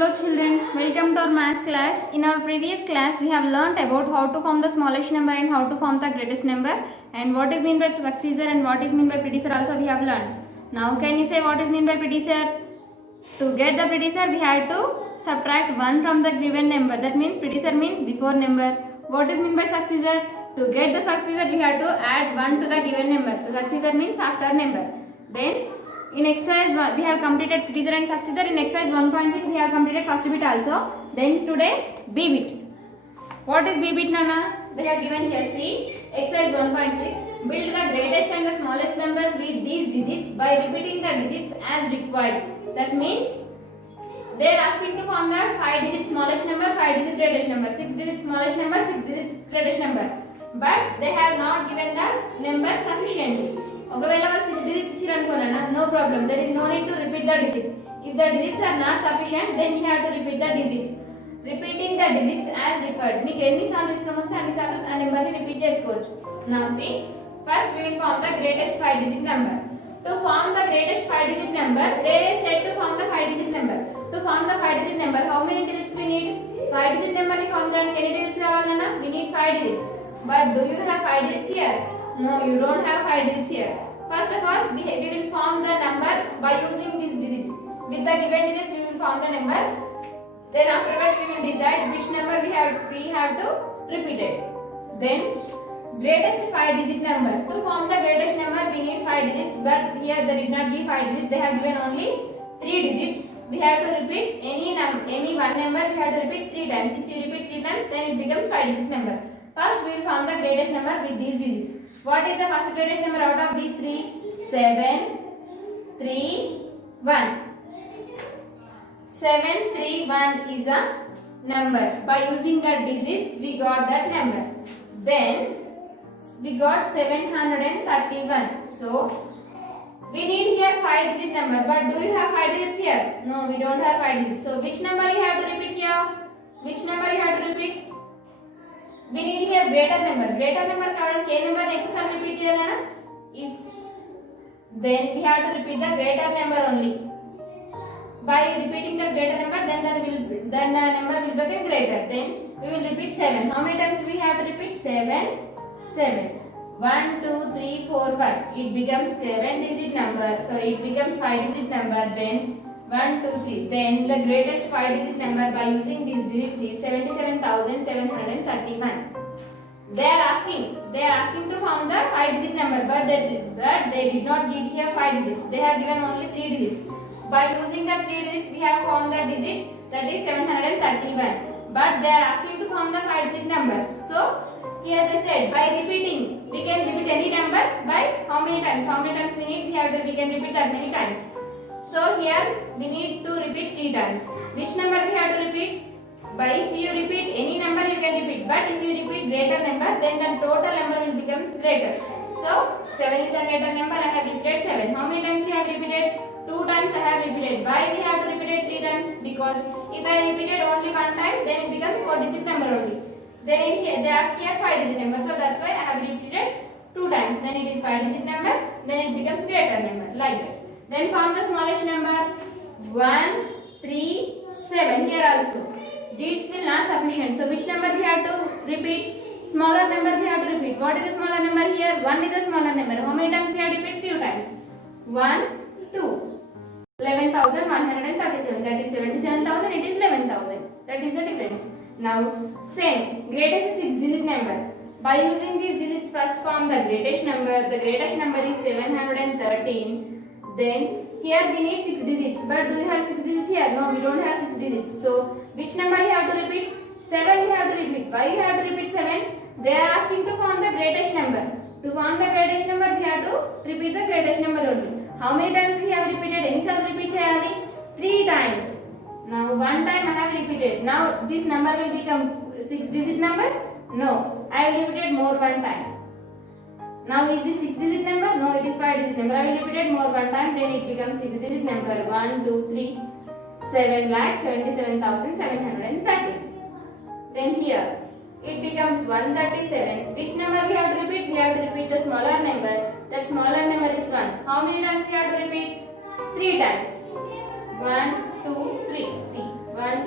Hello children, welcome to our maths class. In our previous class we have learnt about how to form the smallest number and how to form the greatest number, and what is meant by successor and what is meant by predecessor also we have learned. Now can you say what is meant by predecessor? To get the predecessor we have to subtract 1 from the given number. That means predecessor means before number. What is meant by successor? To get the successor we have to add 1 to the given number. So successor means after number. Then in exercise 1 we have completed predecessor and successor. In exercise 1.6 we have completed first bit also. Then today B bit. What is B bit, Nana? They have given here, see, exercise 1.6. Build the greatest and the smallest numbers with these digits by repeating the digits as required. That means they are asking to form the 5 digit smallest number, 5 digit greatest number, 6 digit smallest number, 6 digit greatest number. But they have not given the numbers sufficiently. ఒకవేళ వాళ్ళు 6 digits ఇచ్చిరు అనుకోనా, no problem, there is no need to repeat the digit. If the digits are not sufficient, then you have to repeat the digit. Repeating the digits as required. మీకు ఎన్ని సార్లు ఇష్టం వస్తే అన్ని సార్లు ఆ నెంబర్ ని రిపీట్ చేసుకోవచ్చు. Now see, first we will form the greatest 5 digit number. To form the greatest 5 digit number, they said to form the 5 digit number. To form the 5 digit number, how many digits we need? 5 digit number ni form చేయడానికి ఎన్ని digits కావాలన్నా? We need 5 digits. But do you have 5 digits here? No, you don't have 5 digits here. First of all, we will form the number by using these digits. With the given digits, we will form the number. Then afterwards, we will decide which number we have to repeat it. Then greatest 5 digit number. To form the greatest number, we need 5 digits. But here they did not give 5 digits. They have given only 3 digits. We have to repeat any one number. We have to repeat 3 times. If you repeat 3 times, then it becomes 5 digit number. First, we will form the greatest number with these digits. What is the first greatest number out of these 3? 7, 3, 1. 7, 3, 1 is a number. By using the digits, we got that number. Then, we got 731. So, we need here 5 digit number. But do you have 5 digits here? No, we don't have 5 digits. So, which number you have to repeat here? Which number you have to repeat? We need here greater number. Greater number కావడానికి ఏ number ని ఎక్కువసార్లు repeat చేయాలనా? If then we have to repeat the greater number only. By repeating the greater number, then the number will become greater. Then we will repeat 7. How many times we have to repeat? 7, 7. 1, 2, 3, 4, 5. It becomes 7 digit number. Sorry, it becomes 5 digit number. Then 1, 2, 3. Then the greatest 5 digit number by using these digits is 77,731. They are asking to form the 5 digit number, but they did not give here 5 digits. They have given only 3 digits. By using the 3 digits, we have formed the digit, that is 731. But they are asking to form the 5 digit number. So here they said by repeating, we can repeat any number by how many times? How many times we need? We can repeat that many times. So here we need to repeat 3 times. Which number we have to repeat? By if you repeat any number you can repeat, but if you repeat greater number, then the total number will become greater. So 7 is a greater number. I have repeated 7. How many times we have repeated? 2 times I have repeated. Why we have to repeat it 3 times? Because if I repeated only 1 time, then it becomes 4 digit number only. Then in here they ask here 5 digit number. So that's why I have repeated 2 times. Then it is 5 digit number. Then it becomes greater number, like that. Then form the smallest number. 1, 3, 7. Here also digits will not sufficient. So which number we have to repeat? Smaller number we have to repeat. What is the smaller number here? 1 is a smaller number. How many times we have to repeat? 2 times. 1, 2. 11,137. That is 77,000. It is 11,000. That is the difference. Now same greatest 6 digit number. By using these digits, first form the greatest number. The greatest number is 713. Then here we need 6 digits. But do you have 6 digits here? No, we don't have 6 digits. So which number you have to repeat? 7 you have to repeat. Why you have to repeat 7? They are asking to form the greatest number. To form the greatest number, we have to repeat the greatest number only. How many times we have repeated? Any time repeat cheyali? 3 times. Now 1 time I have repeated. Now this number will become 6 digit number? No, I have repeated more 1 time. Now is this 6 digit number? No, it is 5 digit number. I will repeat it more 1 time, then it becomes 6 digit number. 1, 2, 3, 7,77,730. Then here it becomes 137. Which number we have to repeat? We have to repeat the smaller number. That smaller number is 1. How many times we have to repeat? 3 times. 1, 2, 3. See, 1,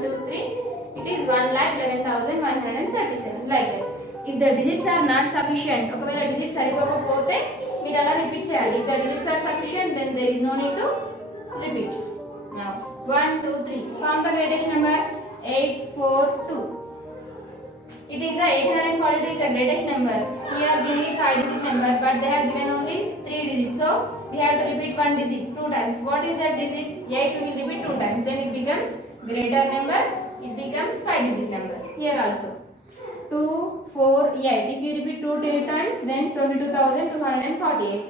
it is 1,11,137 like that. If the digits are not sufficient, ఒకవేళ digits సరిపోకపోతే మీరు అలా repeat చేయాలి. If the digits are sufficient, then there is no need to repeat. Now 1 2 3 form the greatest number. 842. It is a 842 is the greatest number. Here we need 5 digit number, but they have given only 3 digits, so we have to repeat one digit 2 times. What is that digit? 8 we will repeat 2 times, then it becomes greater number, it becomes 5 digit number. Here also 2 4 8, if you repeat 2 times, then 22,248.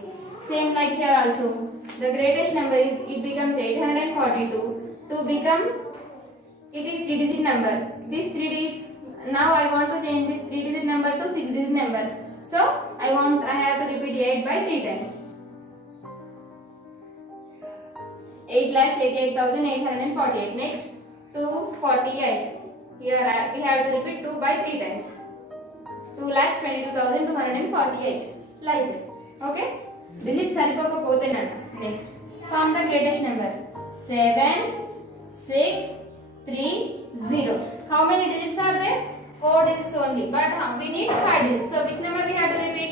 Same like here also, the greatest number is, it becomes 842. To become, it is 3 digit number. This 3 digit, now I want to change this 3 digit number to 6 digit number, so I have to repeat 8 by 3 times. 8,88,848. Next 248. Here we have to repeat 2 by 3 times. 2,22,248 like that. Okay, digits సరిపోకపోతే నన్న. Next form the greatest number. 7 6 3 0. How many digits are there? 4 digits only, but we need 5 digits, so which number we have to repeat?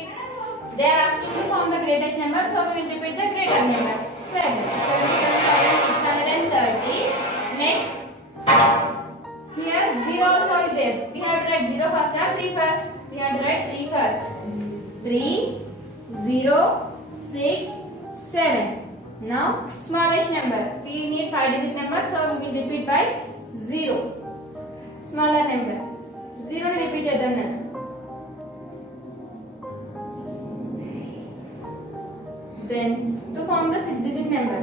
They are asking to form the greatest number, so we will repeat the greater number. 77,630. Next, here 0 also is there. We have to write 0 first or 3 first? We have to write 3 first. 3 0 6 7. Now smallest number, we need 5 digit number, so we will repeat by 0. Smaller number 0 ni repeat చేద్దాం నేను. Then to form the 6 digit number,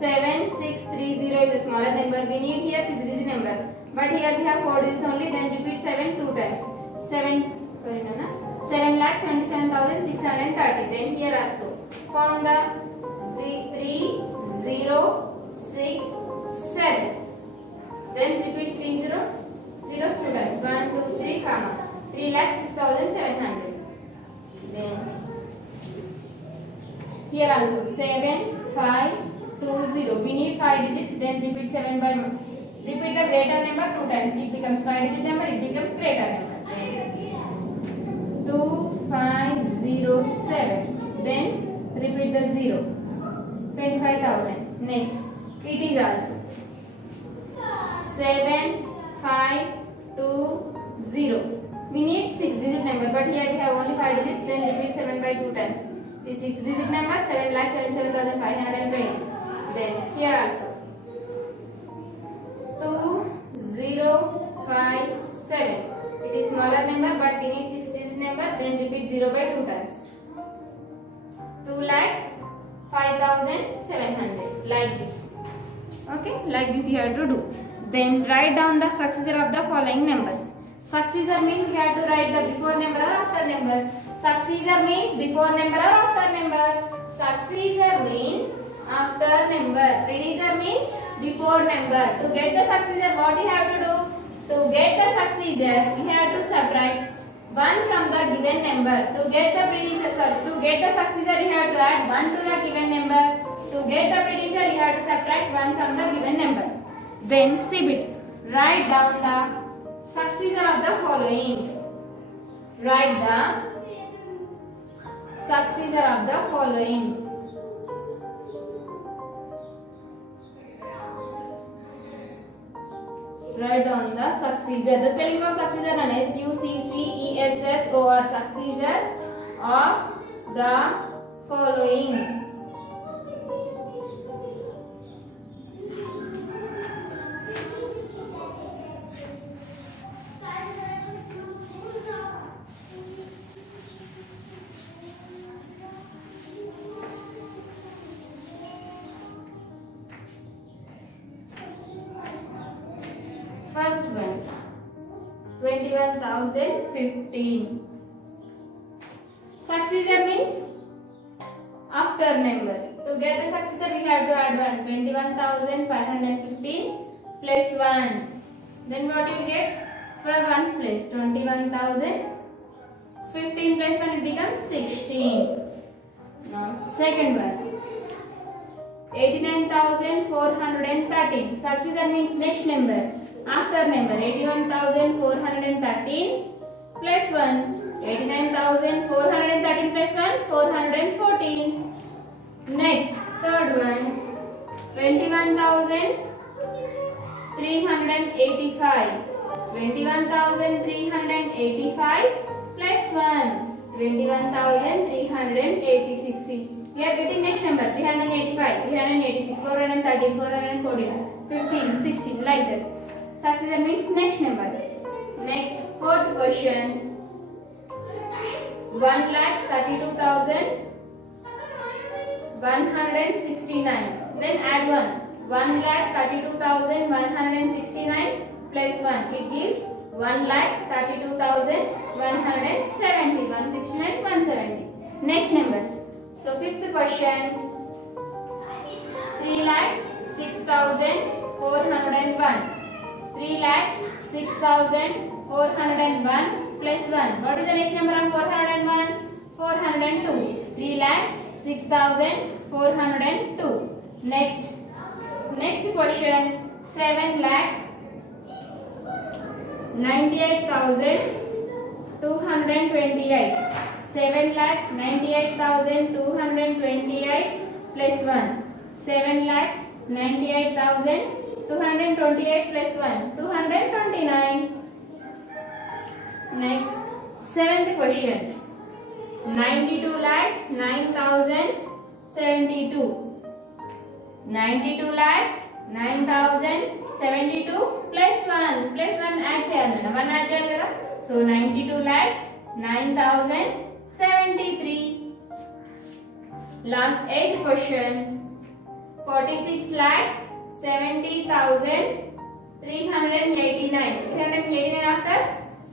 7630 is the smaller number. We need here 6 digit number, but here we have 4 digits only. Then repeat 7 2 times. 7,77,630. Then here also form the 3 0 6 7. Then repeat 3 0 zeros 2 times. 1 2 3 comma 3,06,700. Then here also 7 5 2 0. We need 5 digits. Then repeat 7 by repeat the greater number 2 times. It becomes 5 digit number. It becomes greater number. 2507. Then repeat the 0. 25,000. Next, it is also 7 5 2 0. We need 6 digit number, but here we have only 5 digits. Then repeat 7 by 2 times. The 6 digit number 7,77,520. Then here also 2057. It is smaller number, but we need 6 digit number. Then repeat 0 by 2 times. 2,05,700 like this. Okay, like this you have to do. Then write down the successor of the following numbers. Successor means you have to write the before number or after number. Successor means before number or after number. Successor means after number. Predecessor means before number. To get the successor, what you have to do? To get the successor, we have to subtract 1 from the given number. To get the predecessor, to get the successor, you have to add 1 to the given number. To get the predecessor, you have to subtract 1 from the given number. Then CBIT. Write down the successor of the following. Write the successor of the following. Write down the successor. The spelling of successor is SUCCESSOR. Successor of the following. First one, 21,015. Successor means after number. To get the successor, we have to add 1. 21,515 plus 1. Then what you will get? For ones place, 21,015 plus 1, it becomes 16. Now second one, 89,413. Successor means next number. After number 81,413 plus 1. 89,413 plus 1, 414. Next, third one, 21,385. 21,385 plus 1, 21,386. We are getting next number, 385, 386, 413, 414, 15, 16, like that. Successor means next number. Next, fourth question. 1,32,169. Then add 1. 1,32,169 plus 1. It gives 1,32,170. 169, 170. Next numbers. So fifth question. 3,06,401. 3,06,401 plus 1. What is the next number of 401? 402. 3,06,402. Next question. 7,98,228. 7,98,228 plus 1. 7,98,228 plus 1. 229. Next, seventh question. 92,09,072. 92,09,072 plus 1. Plus 1 add cheyalana. 1 add cheyali kada. So 92,09,073. Last eighth question. 46,70,389. 389 after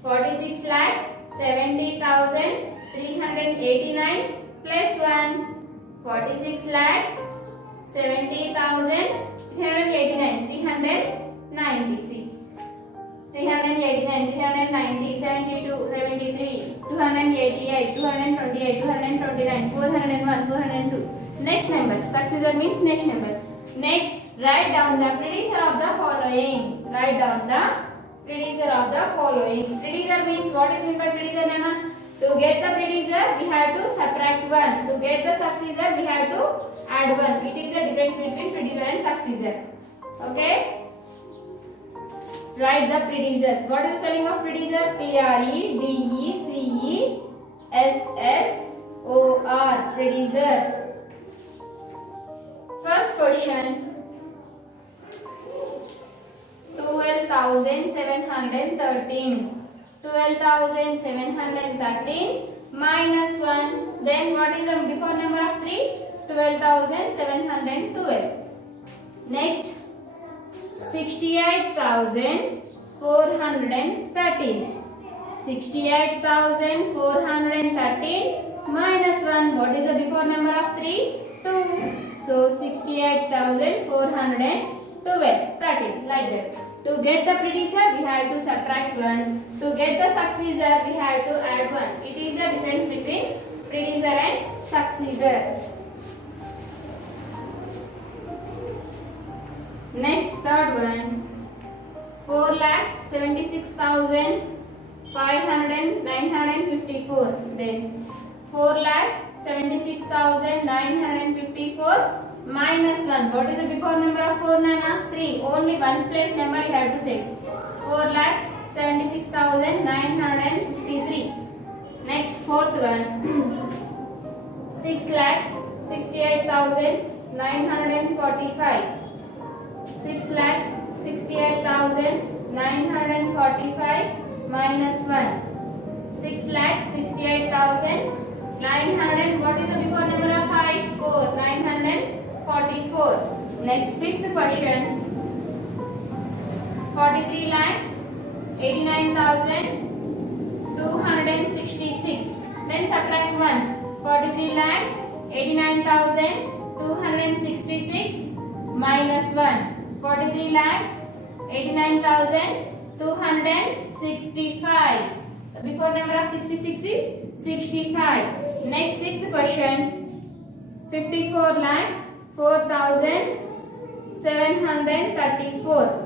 46,70,389 plus 1. 46,70,389. 390. See. 389, 390, 72, 73, 288, 228, 229, 401, 402. Next number. Successor means next number. Next, write down the predecessor of the following. Write down the predecessor of the following. Predecessor means what is meant by predecessor, Nana? To get the predecessor, we have to subtract 1. To get the successor, we have to add 1. It is the difference between predecessor and successor. Okay? Write the predecessors. What is the spelling of predecessor? P-R-E-D-E-C-E-S-S-O-R. Predecessor. First question. 12,713. 12,713 minus 1. Then what is the before number of 3? 12,712. Next, 68,413. 68,413 minus 1. What is the before number of 3? 2. So 68,412. 13. Like that. To get the predecessor, we have to subtract 1. To get the successor, we have to add 1. It is the difference between predecessor and successor. Next, third one. 4,76,954. Then 4,76,954 minus 1. What is the before number of 4, Nana? 3. Only ones place number you have to check. 4,76,953. Next, fourth one. 6,68,945. 6,68,945 minus 1. 6,68,900. What is the before number of 5? 4. 944. Next, fifth question. 43,89,266. Then subtract 1. 43,89,266 minus 1. 43,89,265. Before number of 66 is 65. Next, sixth question. 54,04,000. 4,734.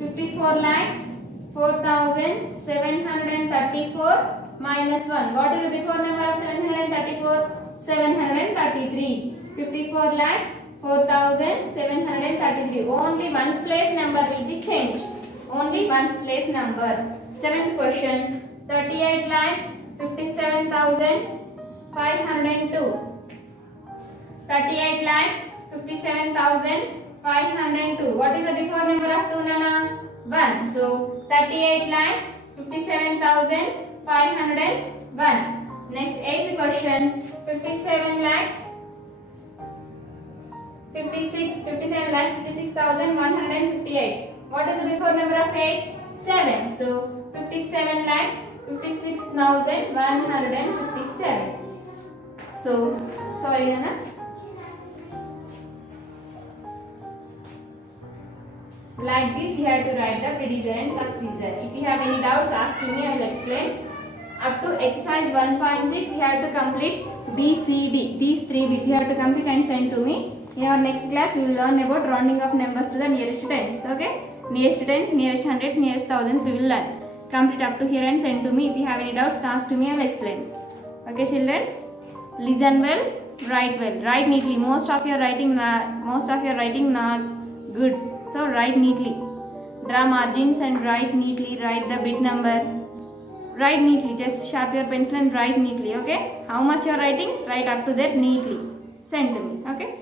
54 lakhs 4,734 minus 1. What is the before number of 734? 733. 54 lakhs 4,733. Only ones place number will be changed. Only ones place number. Seventh question. 38 lakhs 57,502. 38 lakhs 57,502. What is the before number of 2, Nana? 1. So 38 lakhs 57,501. Next, 8th question. 57 lakhs 56,158. What is the before number of 8? 7. So 57 lakhs 56,157. So, sorry, Nana. Like this, you have to write the predecessor and successor. If you have any doubts, ask me, I will explain. Up to exercise 1.6, you have to complete B, C, D. These 3 bits you have to complete and send to me. In our next class, we will learn about rounding of numbers to the nearest tens. Okay? Nearest tens, nearest hundreds, nearest thousands, we will learn. Complete up to here and send to me. If you have any doubts, ask to me, I will explain. Okay, children? Listen well, write well. Write neatly. Most of your writing not good. So write neatly. Draw margins and write neatly. Write the bit number. Write neatly. Just sharpen your pencil and write neatly. Okay? How much you are writing? Write up to that neatly. Send to me. Okay?